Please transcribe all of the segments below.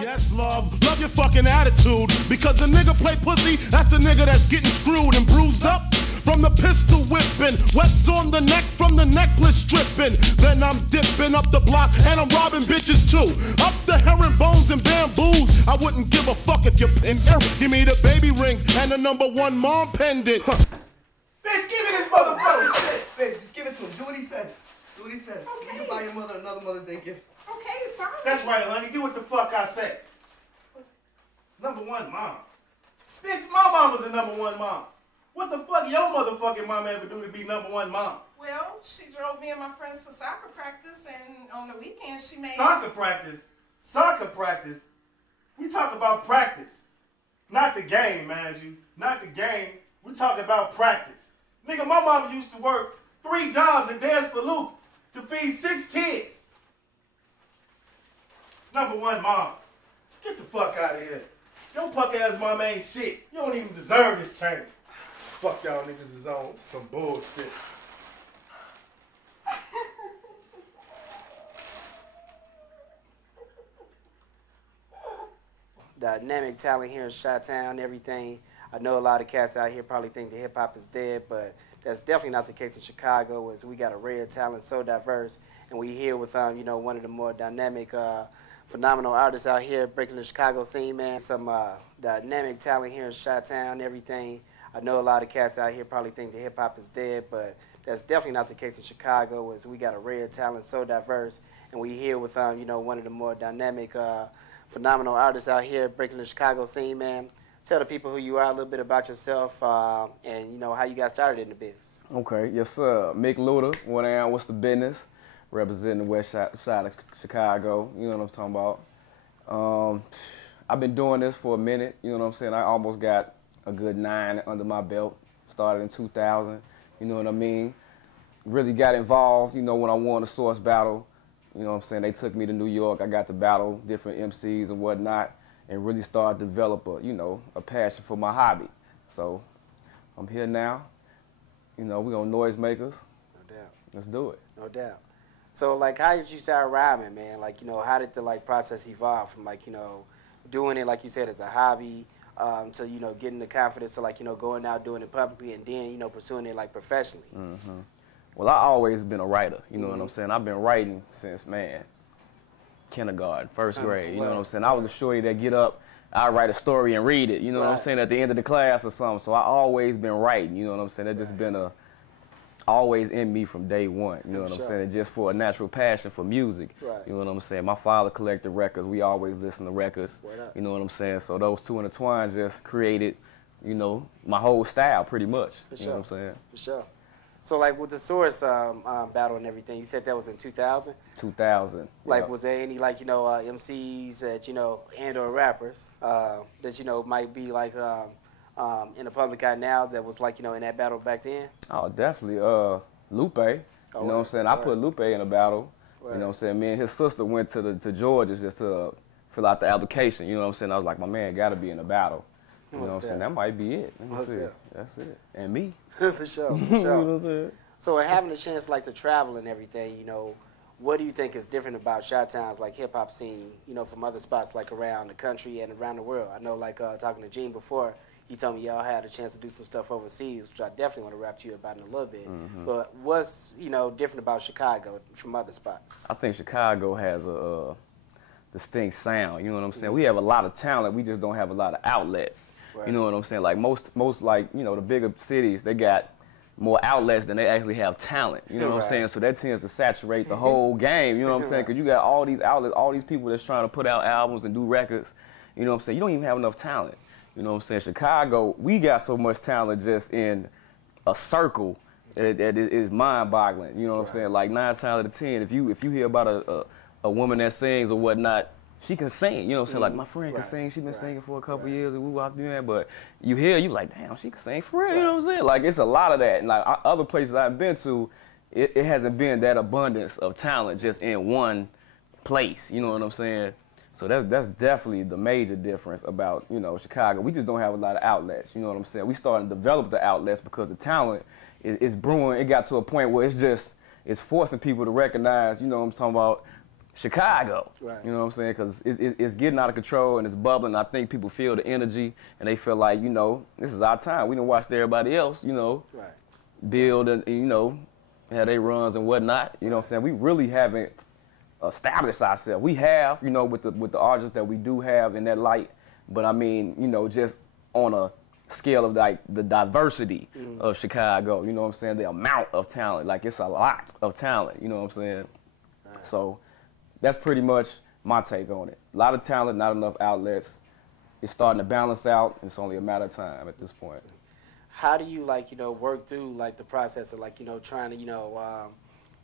Yes, love your fucking attitude. Because the nigga play pussy, that's the nigga that's getting screwed and bruised up. From the pistol whipping, webs on the neck from the necklace stripping. Then I'm dipping up the block and I'm robbing bitches too. Up the herringbones and bamboos. I wouldn't give a fuck if you're in here. Give me the baby rings and the #1 mom pendant. Bitch, give me this motherfucker shit. Bitch, just give it to him. Do what he says. Do what he says. Okay. You can buy your mother another Mother's Day gift. Okay, sorry. That's right, honey. Do what the fuck I say. #1 mom. Bitch, my mom was a #1 mom. What the fuck your motherfucking mama ever do to be #1 mom? Well, she drove me and my friends to soccer practice, and on the weekends she made... Soccer practice? Soccer practice? We talk about practice. Not the game, mind you. Not the game. We talk about practice. Nigga, my mama used to work 3 jobs and dance for Luter to feed 6 kids. #1 mom. Get the fuck out of here. Your punk ass mama ain't shit. You don't even deserve this change. Fuck y'all niggas is on some bullshit. Dynamic talent here in Chi-Town, everything. I know a lot of cats out here probably think the hip hop is dead, but that's definitely not the case in Chicago. As we got a rare talent, so diverse, and we here with you know, one of the more dynamic, phenomenal artists out here breaking the Chicago scene, man. Some dynamic talent here in Chi-Town, everything. I know a lot of cats out here probably think the hip hop is dead, but that's definitely not the case in Chicago. As we got a rare talent, so diverse, and we here with you know, one of the more dynamic, phenomenal artists out here breaking the Chicago scene, man. Tell the people who you are, a little bit about yourself, and you know how you got started in the business. Okay, yes sir. Mick Luter, what's the business? Representing the west side of Chicago. You know what I'm talking about. I've been doing this for a minute. You know what I'm saying. I almost got a good 9 under my belt. Started in 2000. You know what I mean. Really got involved. You know, when I won the Source battle. You know what I'm saying. They took me to New York. I got to battle different MCs and whatnot, and really started to develop a passion for my hobby. So I'm here now. You know, we on Noyzemakers. No doubt. Let's do it. No doubt. So like, how did you start rhyming, man? Like, you know, how did the like process evolve from like, you know, doing it like you said as a hobby to, you know, getting the confidence to like, you know, going out doing it publicly and then, you know, pursuing it like professionally? Mm-hmm. Well, I always been a writer. You know what I'm saying. I've been writing since, man, kindergarten, first grade. You know what I'm saying. I was a shorty that get up, I write a story and read it. You know what I'm saying, at the end of the class or something. So I always been writing. You know what I'm saying. That's just been always in me from day one. You know what I'm saying. Just for a natural passion for music. You know what I'm saying. My father collected records. We always listen to records. You know what I'm saying. So those two intertwined just created, you know, my whole style pretty much. You know what I'm saying. For sure. So like with the Source battle and everything, you said that was in 2000? 2000. Like was there any like, you know, MCs that, you know, and or rappers that, you know, might be like in the public eye now that was like, you know, in that battle back then? Oh, definitely. Lupe. You know what I'm saying? I put Lupe in a battle. You know what I'm saying? Me and his sister went to Georgia just to fill out the application. You know what I'm saying? I was like, my man got to be in a battle. You know what I'm saying? That might be it. Let me see. That's it. And me. For sure, for sure. You know what I'm saying? So having a chance like to travel and everything, you know, what do you think is different about Chi-Town's like hip hop scene, you know, from other spots like around the country and around the world? I know like talking to Gene before, he told me y'all had a chance to do some stuff overseas, which I definitely want to rap to you about in a little bit. But what's, you know, different about Chicago from other spots? I think Chicago has a distinct sound. You know what I'm saying? We have a lot of talent. We just don't have a lot of outlets. You know what I'm saying? Like most like, you know, the bigger cities, they got more outlets than they actually have talent. You know what I'm saying? So that tends to saturate the whole game. You know what I'm saying? Because you got all these outlets, all these people that's trying to put out albums and do records. You know what I'm saying? You don't even have enough talent. You know what I'm saying? Chicago, we got so much talent just in a circle that is mind-boggling. You know what I'm saying? Like 9 times out of 10, if you hear about a woman that sings or whatnot, she can sing, you know what I'm saying? Like, my friend can sing. She's been singing for a couple years, and we walked in there, but you hear, you like, damn, she can sing for real, you know what I'm saying? Like, it's a lot of that. And, like, other places I've been to, it hasn't been that abundance of talent just in one place, you know what I'm saying? So that's definitely the major difference about, you know, Chicago. We just don't have a lot of outlets, you know what I'm saying? We started to develop the outlets because the talent is brewing. It got to a point where it's forcing people to recognize, you know what I'm talking about, Chicago. Right. You know what I'm saying? Because it's getting out of control and it's bubbling. I think people feel the energy and they feel like, you know, this is our time. We done watched everybody else, you know, Right. build and, you know, have their runs and whatnot. You know what I'm saying? We really haven't established ourselves. We have, you know, with the artists that we do have in that light. But I mean, you know, just on a scale of like the diversity of Chicago, you know what I'm saying? The amount of talent, like it's a lot of talent, you know what I'm saying? Right. So that's pretty much my take on it. A lot of talent, not enough outlets. It's starting to balance out. It's only a matter of time at this point. How do you, like, you know, work through, like, the process of, like, you know, trying to, you know,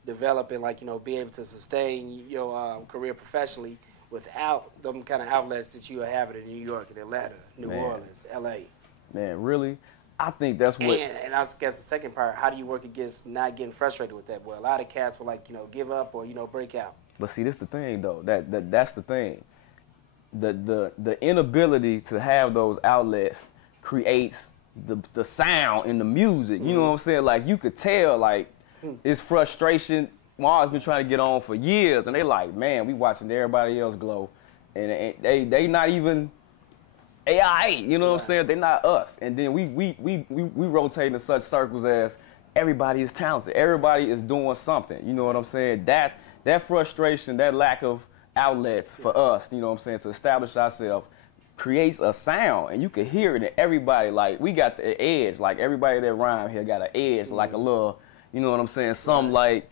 develop and, like, you know, be able to sustain your career professionally without them kind of outlets that you are having in New York and Atlanta, New Orleans, L.A.? Man, really? I think that's what... And I guess the second part, how do you work against not getting frustrated with that? Well, a lot of cats will, like, you know, give up or, you know, break out. But see, this the thing, though. That's the thing. The inability to have those outlets creates the sound in the music. You know what I'm saying? Like, you could tell, like, it's frustration. Mars been trying to get on for years, and they like, man, we watching everybody else glow, and they not even AI. You know what I'm saying? They not us. And then we rotate in such circles as everybody is talented. Everybody is doing something. You know what I'm saying? That frustration, that lack of outlets for us, you know what I'm saying, to establish ourselves, creates a sound, and you can hear it in everybody. Like, we got the edge. Like, everybody that rhyme here got an edge, like a little, you know what I'm saying, something like,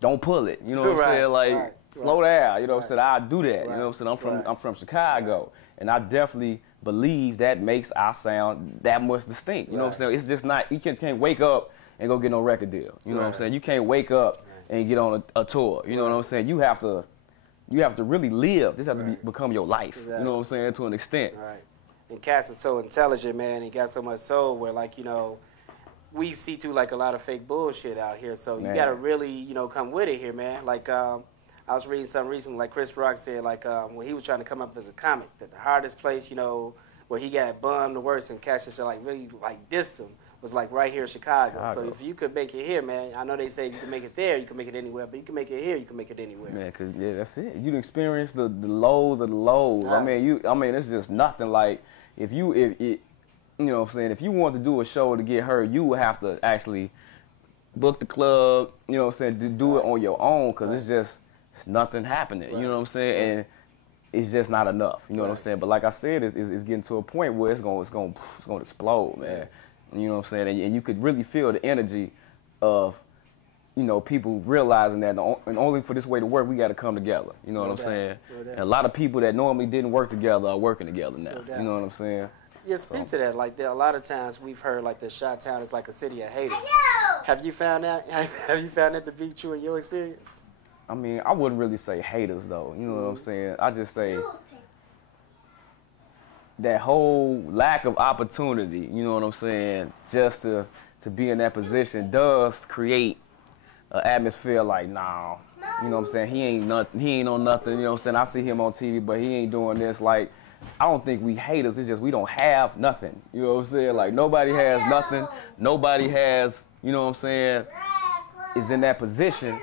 don't pull it, you know what I'm saying, like, slow down, you know what I'm saying, I'll do that, you know what I'm saying, I'm from Chicago, and I definitely believe that makes our sound that much distinct, you know what I'm saying, it's just not, you can't wake up and go get no record deal, you know what I'm saying, you can't wake up and get on a tour, you know what I'm saying, you have to really live. This has to become your life. Exactly. You know what I'm saying? To an extent. Right. And Cass is so intelligent, man. He got so much soul where, like, you know, we see through, like, a lot of fake bullshit out here. So you got to really, you know, come with it here, man. Like, I was reading something recently, like Chris Rock said, like, when he was trying to come up as a comic, that the hardest place, you know, where he got bummed the worst and Cash just, like, really, like, dissed him was, like, right here in Chicago. So if you could make it here, man, I know they say you can make it there, you can make it anywhere, but you can make it here, you can make it anywhere. Man, cause that's it. You experience the lows of the lows. I mean, it's just nothing. Like, if you know what I'm saying, if you want to do a show to get heard, you would have to actually book the club, you know what I'm saying, do it on your own, because it's nothing happening, you know what I'm saying, and it's just not enough, you know what I'm saying. But like I said, it's getting to a point where it's gonna explode, man. You know what I'm saying? And you could really feel the energy of, you know, people realizing that, and only for this way to work, we got to come together. You know what I'm saying? And a lot of people that normally didn't work together are working together now. You know what I'm saying? Yeah, speak to that. Like, there a lot of times we've heard, like, that Chi-Town is like a city of haters. Have you found that? Have you found that to be true in your experience? I mean, I wouldn't really say haters, though. You know what I'm saying? I just say that whole lack of opportunity, you know what I'm saying, just to be in that position does create an atmosphere like, nah, you know what I'm saying, he ain't on nothing, you know what I'm saying, I see him on TV, but he ain't doing this. Like, I don't think we haters, it's just we don't have nothing, you know what I'm saying, like, nobody has nothing, nobody has, you know what I'm saying, is in that position.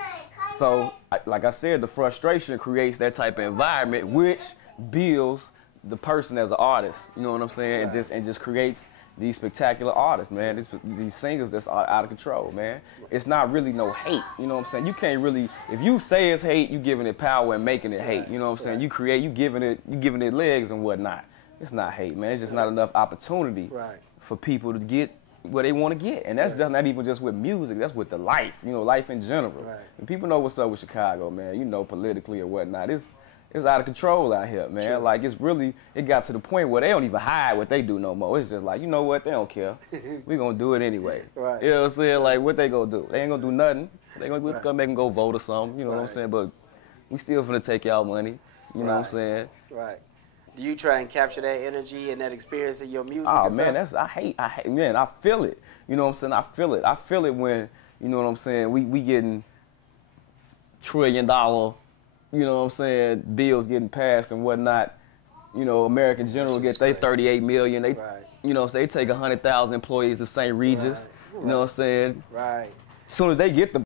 So, like I said, the frustration creates that type of environment, which builds the person as an artist, you know what I'm saying, and just creates these spectacular artists, man. These singers that's out of control, man. It's not really no hate, you know what I'm saying. You can't really, if you say it's hate, you giving it power and making it hate, you know what I'm saying. You giving it legs and whatnot. It's not hate, man. It's just not enough opportunity for people to get what they want to get, and that's just not even just with music. That's with the life, you know, life in general. And people know what's up with Chicago, man. You know, politically or whatnot. It's out of control out here, man. Like, it got to the point where they don't even hide what they do no more. It's just like, you know what, they don't care. We gonna do it anyway. You know what I'm saying? Like, what they gonna do? They ain't gonna do nothing. They gonna make them go vote or something, you know what I'm saying? But we still finna take y'all money, you know what I'm saying? Do you try and capture that energy and that experience in your music? Oh, man, I hate, man, I feel it. You know what I'm saying? I feel it. I feel it when, you know what I'm saying, we getting $1 trillion, you know what I'm saying, bills getting passed and whatnot. You know, American General get they 38 million. They, you know, they take 100,000 employees to St. Regis. You know what I'm saying? As soon as they get the